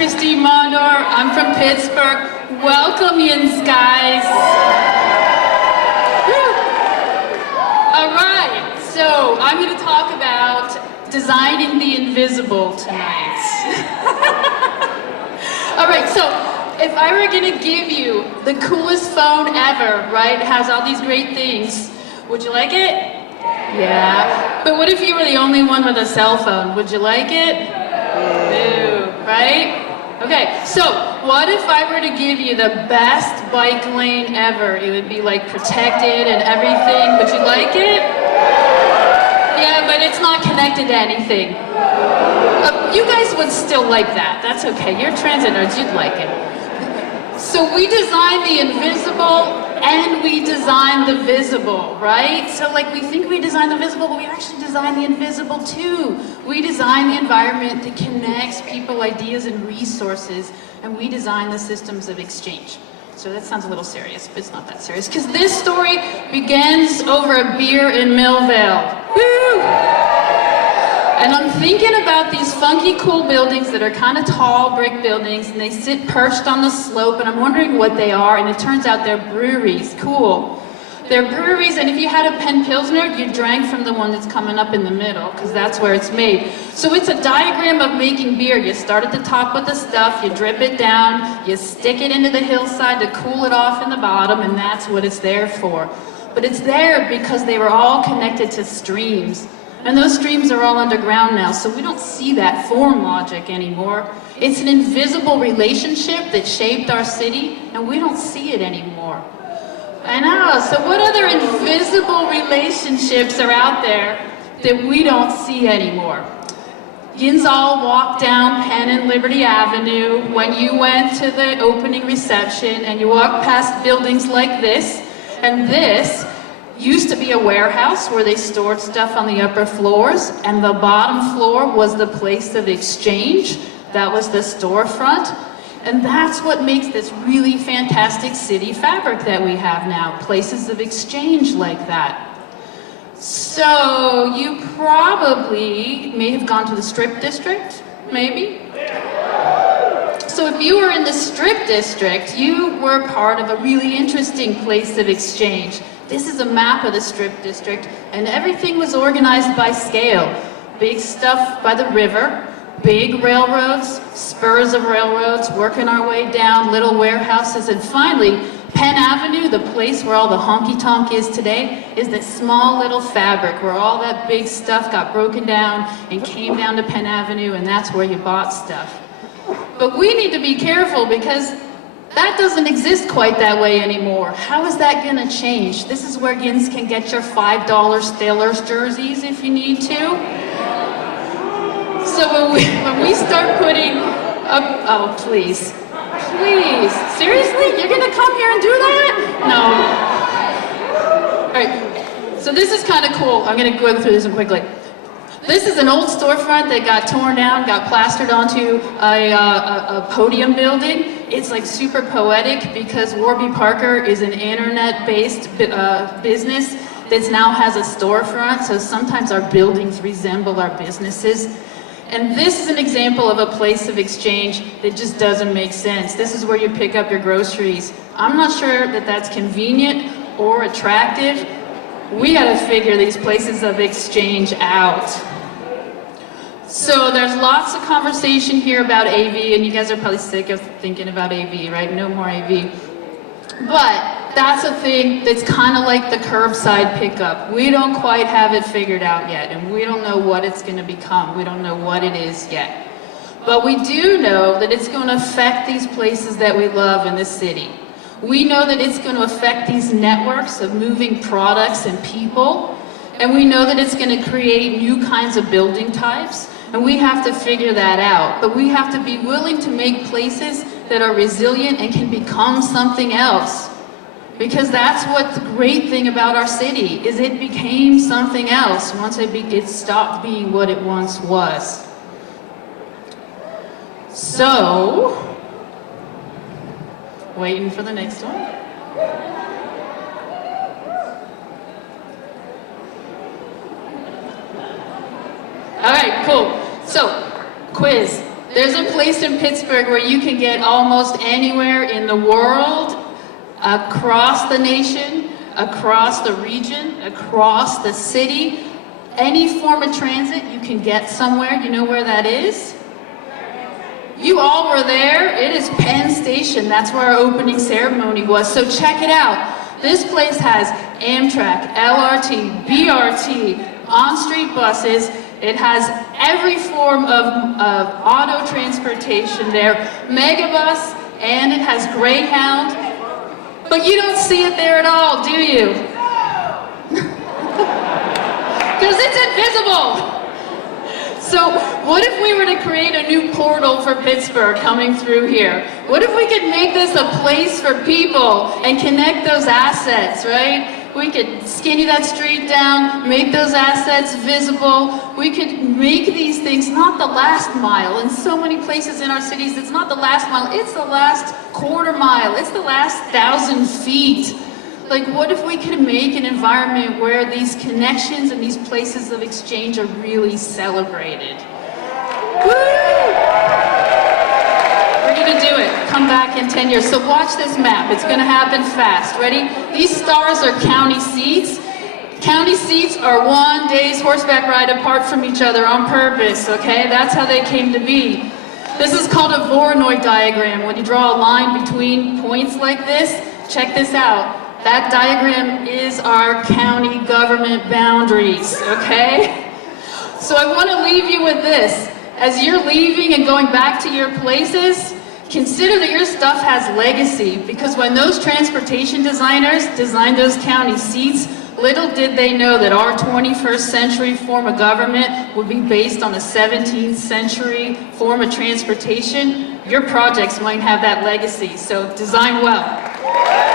Christy Mondor. I'm from Pittsburgh. Welcome, yinz, guys. All right, so I'm going to talk about designing the invisible tonight. All right, so if I were going to give you the coolest phone ever, right, it has all these great things, would you like it? Yeah. But what if you were the only one with a cell phone? Would you like it? No, right? Okay, so what if I were to give you the best bike lane ever? It would be like protected and everything. Would you like it? Yeah, but it's not connected to anything. You guys would still like that. That's okay. You're transit nerds. You'd like it. So we design the invisible and we design the visible, right? So like we think we design the visible, but we actually design the invisible too. We design the environment that connects people, ideas, and resources, and we design the systems of exchange. So that sounds a little serious, but it's not that serious, because this story begins over a beer in Millvale. Woo! And I'm thinking about these funky, cool buildings that are kind of tall brick buildings, and they sit perched on the slope, and I'm wondering what they are, and it turns out they're breweries. Cool. They're breweries, and if you had a Penn Pilsner, you drank from the one that's coming up in the middle, because that's where it's made. So it's a diagram of making beer. You start at the top with the stuff, you drip it down, you stick it into the hillside to cool it off in the bottom, and that's what it's there for. But it's there because they were all connected to streams. And those streams are all underground now, so we don't see that form logic anymore. It's an invisible relationship that shaped our city, and we don't see it anymore. I know, so what other invisible relationships are out there that we don't see anymore? Yinz all walked down Penn and Liberty Avenue when you went to the opening reception, and you walked past buildings like this, and this used to be a warehouse where they stored stuff on the upper floors, and the bottom floor was the place of exchange. That was the storefront. And that's what makes this really fantastic city fabric that we have now, places of exchange like that. So you probably may have gone to the Strip District, maybe? So if you were in the Strip District, you were part of a really interesting place of exchange. This is a map of the Strip District, and everything was organized by scale. Big stuff by the river, big railroads, spurs of railroads, working our way down, little warehouses, and finally, Penn Avenue, the place where all the honky-tonk is today, is this small little fabric where all that big stuff got broken down and came down to Penn Avenue, and that's where you bought stuff. But we need to be careful because that doesn't exist quite that way anymore. How is that gonna change? This is where yinz can get your $5 Steelers jerseys if you need to. So when we start putting up, oh please, seriously? You're gonna come here and do that? No. All right, so this is kind of cool. I'm gonna go through this one quickly. This is an old storefront that got torn down, got plastered onto a podium building. It's like super poetic because Warby Parker is an internet-based business that now has a storefront, so sometimes our buildings resemble our businesses. And this is an example of a place of exchange that just doesn't make sense. This is where you pick up your groceries. I'm not sure that that's convenient or attractive. We gotta figure these places of exchange out. So there's lots of conversation here about AV, and you guys are probably sick of thinking about AV, right? No more AV. But that's a thing that's kind of like the curbside pickup. We don't quite have it figured out yet, and we don't know what it's gonna become. We don't know what it is yet. But we do know that it's gonna affect these places that we love in this city. We know that it's going to affect these networks of moving products and people, and we know that it's going to create new kinds of building types, and we have to figure that out. But we have to be willing to make places that are resilient and can become something else. Because that's what the great thing about our city is, it became something else once it stopped being what it once was. So, waiting for the next one. All right, cool. So, quiz. There's a place in Pittsburgh where you can get almost anywhere in the world, across the nation, across the region, across the city. Any form of transit you can get somewhere. You know where that is? You all were there. It is Penn Station. That's where our opening ceremony was. So check it out. This place has Amtrak, LRT, BRT, on-street buses. It has every form of auto transportation there, Megabus, and it has Greyhound. But you don't see it there at all, do you? Because it's invisible. So what if we were to create a new portal for Pittsburgh coming through here? What if we could make this a place for people and connect those assets, right? We could skinny that street down, make those assets visible. We could make these things not the last mile. In so many places in our cities, it's not the last mile, it's the last quarter mile, it's the last 1,000 feet. Like, what if we could make an environment where these connections and these places of exchange are really celebrated? Woo! We're gonna do it. Come back in 10 years. So watch this map. It's gonna happen fast. Ready? These stars are county seats. County seats are one day's horseback ride apart from each other on purpose, okay? That's how they came to be. This is called a Voronoi diagram. When you draw a line between points like this, check this out. That diagram is our county government boundaries, okay? So I want to leave you with this. As you're leaving and going back to your places, consider that your stuff has legacy, because when those transportation designers designed those county seats, little did they know that our 21st century form of government would be based on a 17th century form of transportation. Your projects might have that legacy, so design well.